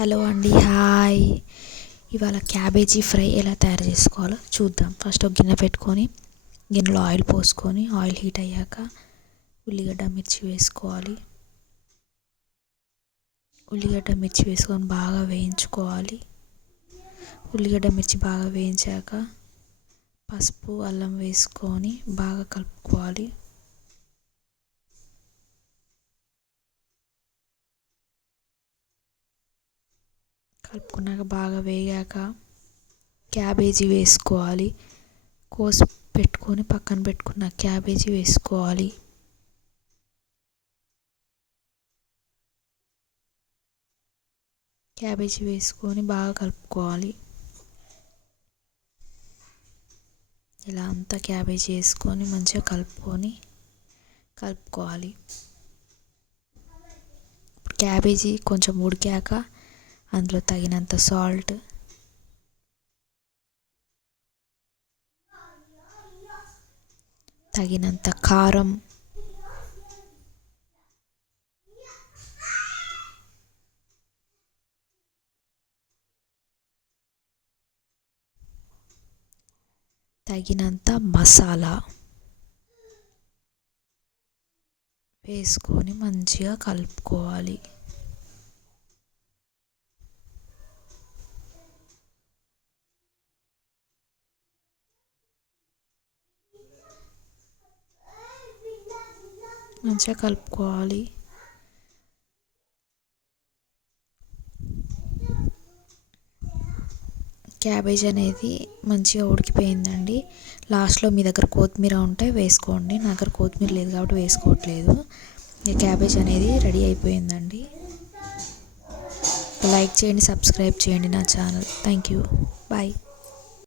Hello అండి, hi. ఇవాళ cabbage fry ఎలా తయారు చేసుకోవాలో చూద్దాం. ఫస్ట్ ఒక గిన్నె పెట్టుకొని గిన్నెలో ఆయిల్ పోసుకొని ఆయిల్ హీట్ అయ్యాక ఉల్లిగడ్డ మిర్చి వేసుకోవాలి. ఉల్లిగడ్డ మిర్చి వేసుకొని బాగా వేయించుకోవాలి. ఉల్లిగడ్డ మిర్చి బాగా వేయించాక పసుపు అల్లం వేసుకొని బాగా కలుపుకోవాలి. కలుపుకున్నాక బాగా వేగాక క్యాబేజీ వేసుకోవాలి. కోసి పెట్టుకొని పక్కన పెట్టుకున్న క్యాబేజీ వేసుకోవాలి. క్యాబేజీ వేసుకొని బాగా కలుపుకోవాలి. ఇలా అంతా క్యాబేజీ వేసుకొని మంచిగా కలుపుకోవాలి. క్యాబేజీ కొంచెం ఉడికాక అందులో తగినంత సాల్ట్, తగినంత కారం, తగినంత మసాలా వేసుకొని మంచిగా కలుపుకోవాలి. మంచిగా కలుపుకోవాలి. క్యాబేజ్ అనేది మంచిగా ఉడికిపోయిందండి. లాస్ట్లో మీ దగ్గర కొత్తిమీర ఉంటే వేసుకోండి. నా దగ్గర కొత్తిమీర లేదు కాబట్టి వేసుకోవట్లేదు. ఈ క్యాబేజ్ అనేది రెడీ అయిపోయిందండి. లైక్ చేయండి, సబ్స్క్రైబ్ చేయండి నా ఛానల్. Thank you, bye.